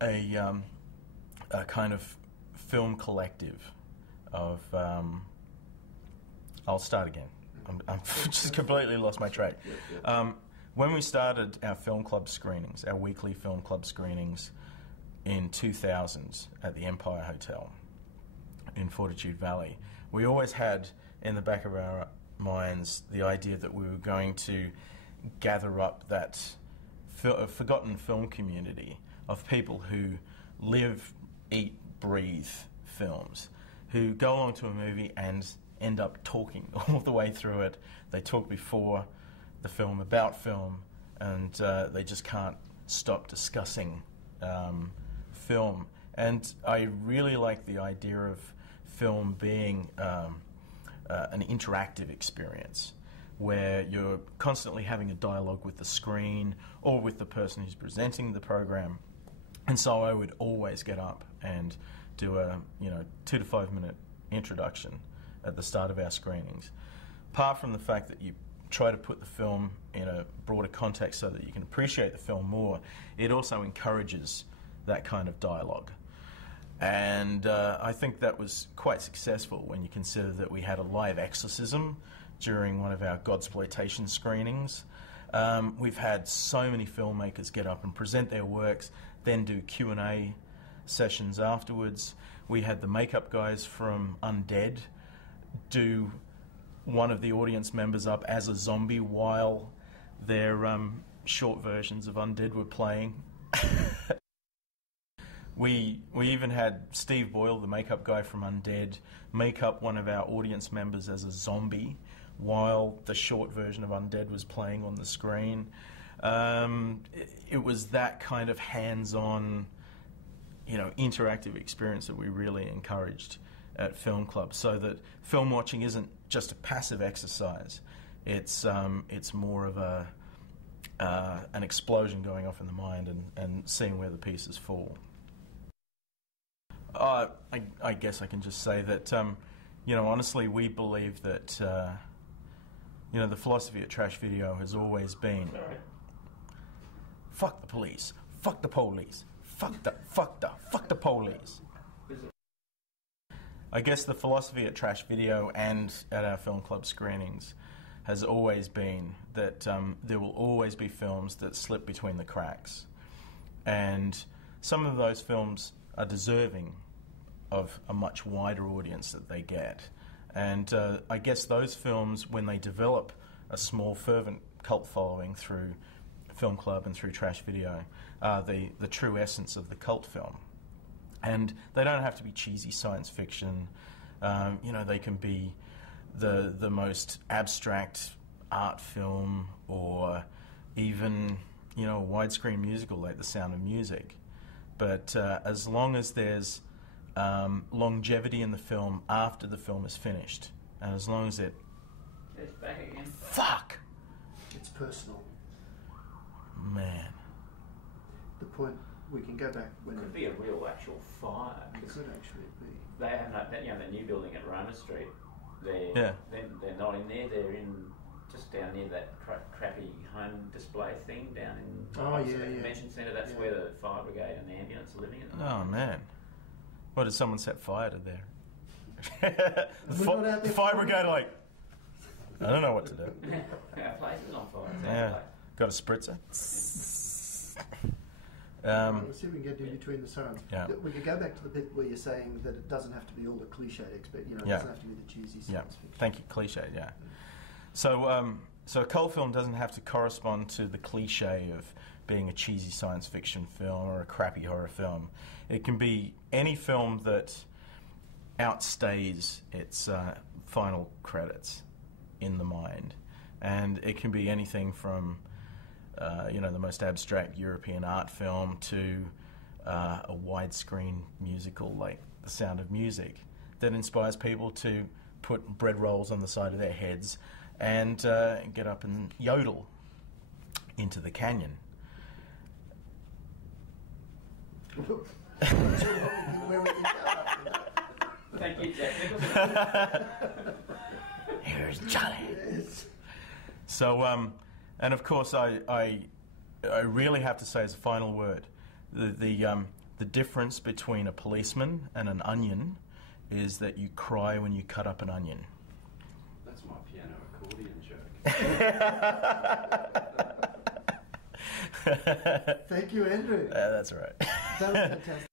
a kind of film collective of. I'll start again. I'm just completely lost my track. When we started our film club screenings, our weekly film club screenings in 2000 at the Empire Hotel in Fortitude Valley, we always had in the back of our minds the idea that we were going to gather up that forgotten film community of people who live, eat, breathe films, who go along to a movie and end up talking all the way through it. They talk before the film, about film, and they just can't stop discussing film. And I really like the idea of film being an interactive experience where you're constantly having a dialogue with the screen or with the person who's presenting the program. And so I would always get up and do a 2 to 5 minute introduction at the start of our screenings. Apart from the fact that you try to put the film in a broader context so that you can appreciate the film more, it also encourages that kind of dialogue. And I think that was quite successful when you consider that we had a live exorcism during one of our Godsploitation screenings. We've had so many filmmakers get up and present their works, then do Q&A sessions afterwards. We had the makeup guys from Undead do one of the audience members up as a zombie while their short versions of Undead were playing. We even had Steve Boyle, the makeup guy from Undead, make up one of our audience members as a zombie while the short version of Undead was playing on the screen. It was that kind of hands-on, interactive experience that we really encouraged at film clubs, so that film watching isn't just a passive exercise. It's more of an explosion going off in the mind and seeing where the pieces fall. I guess I can just say that, honestly, we believe that, the philosophy of trash video has always been, fuck the police, fuck the police, fuck the police. I guess the philosophy at Trash Video and at our film club screenings has always been that there will always be films that slip between the cracks. And some of those films are deserving of a much wider audience that they get. And I guess those films, when they develop a small, fervent cult following through film club and through Trash Video, are the true essence of the cult film. And they don't have to be cheesy science fiction. They can be the most abstract art film, or even, a widescreen musical like The Sound of Music. But as long as there's longevity in the film after the film is finished, and as long as it... It's back again. Fuck! It's personal. Man. The point... We can go back when it could be a real actual fire. It could actually be. They have that new building at Roma Street. They're not in there. They're in just down near that crappy home display thing down in the convention centre. That's where the fire brigade and the ambulance are living. Oh man! What, did someone set fire to there? the fire brigade are like, I don't know what to do. Our place is on fire. Yeah, got a spritzer. Let's see if we can get in between the sirens. Yeah. We could go back to the bit where you're saying that it doesn't have to be all the cliched, it doesn't have to be the cheesy science fiction. Thank you, cliche, yeah. So a cult film doesn't have to correspond to the cliche of being a cheesy science fiction film or a crappy horror film. It can be any film that outstays its final credits in the mind. And it can be anything from the most abstract European art film to a widescreen musical like The Sound of Music that inspires people to put bread rolls on the side of their heads and get up and yodel into the canyon. Thank you, Jack. Here's Johnny. So, and of course, I really have to say as a final word, the The difference between a policeman and an onion is that you cry when you cut up an onion. That's my piano accordion joke. Thank you, Andrew. That's all right. That was fantastic.